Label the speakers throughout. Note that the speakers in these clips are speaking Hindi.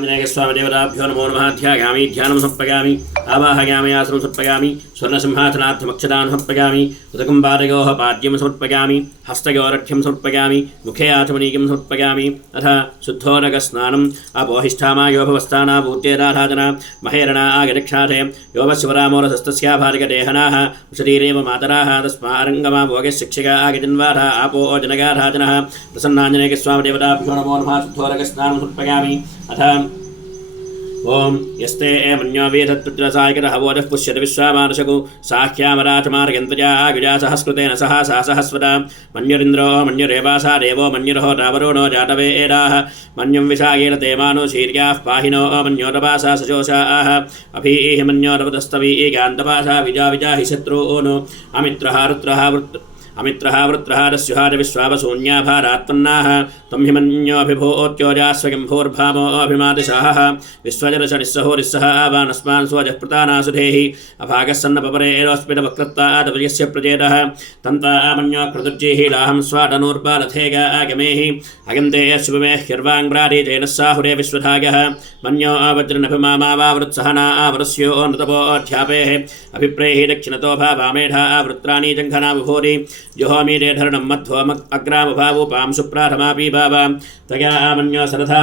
Speaker 1: आञ्जनेयस्वामिदेवताभ्यो नमो नमः ध्यायामि ध्यानं समर्पयामि आवाहयामि आसनं समर्पयामि स्वर्णसिंहासनार्थमक्षदान् समर्पयामि उदकम्बारयोः पाद्यं समर्पयामि हस्तयोरर्घ्यं समर्पयामि मुखे आचमनीयं समर्पयामि अथ शुद्धोदकस्नानम् अपोहिष्ठामायो भवस्थानाभूत्येदाराधना महेरणा आगरिक्षाथे योगशिवरामोरसस्तस्याभारिकदेहनाः शरीरेव मातराः तस्मारङ्गमा भोगे शिक्षिका आगजन्वारः आपो जनगाराधनः प्रसन्नाञ्जनेयस्वामिदेवताभ्यो नमो नमः शुद्धोदकस्नानं समर्पयामि अथ ఓం యస్తే మన్యో వేదత్పుత్రసాయకరహవోజః పుష్యతి విశ్వామానుషకు సాఖ్యామరాచమార్గంతజాగుజా సహస్కృతేన సహ సహసహస్వత మన్యురింద్రో మన్యురేవాసా దేవో మన్యురహో నావరుణో జాతవేడాః మన్యం విశాగేన తేమాను శీర్యాః పాహినో మన్యోరవాసా సజోషాః అభీహి మన్యోరవతస్తవీ గాంధవాసా విజా విజాహి శత్రూను అమిత్రహారుత్రహావృత్ अमित्रः, वृत्रः विश्वावशून्याभारात्पन्नाः त्वं हिमन्योऽभिभूत्योजास्वयम्भोर्भामो अभिमादिशाहः विश्वजनशनिस्सहोरिस्सः आवानस्मान् स्वजः प्रतानासुधेहि अभागः सन्नपरे एरोस्मितवक्रत्ता आदवयस्य प्रचेदः तन्ता आमन्यो क्रतुर्जिः लाहं स्वाटनूर्बालथेग आगमेहि। अगन्ते शुभमे ह्यर्वाङ्ग्रारीजेन साहुरे विश्वधागः। मन्यो आवज्रनभिमामावावृत्सहना आवरस्यो नृतपोऽध्यापेः अभिप्रेहि दक्षिणतो भावामेढा आवृत्राणि जङ्घना विभूरि जुहोमीरेधरणं मध्वम अग्रामभावोपां सुप्राथमापि भावा। तया आमन्यो सरथा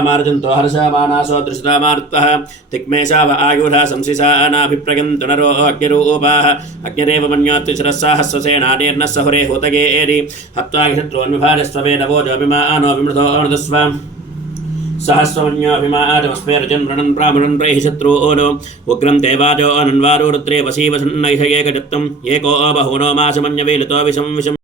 Speaker 1: हर्षमानासो दृशतामार्त्वः तिक्मेषा वा आयुधा संसिसा अनाभिप्रगन्तु नरो अग्निरूपाः। अग्निरेव मन्योत्तिशिरस्साहस्रसेनानेर्न सहुरे हुतगे एरि। हत्वा शत्रोन्विभाजस्ववेदवो जोभिमानो विमृतो अमृतस्व। సహస్రమన్యోభిమాదమస్మేరజన్మృణన్ ప్రామృణన్ ప్రైహి శత్రు ఓనో. ఉగ్రం దేవాజో అనన్వారు రుత్రే వసీవసన్నైషయేకజప్తం ఏకో బహునో మాసమన్యవేలితో విషం విషం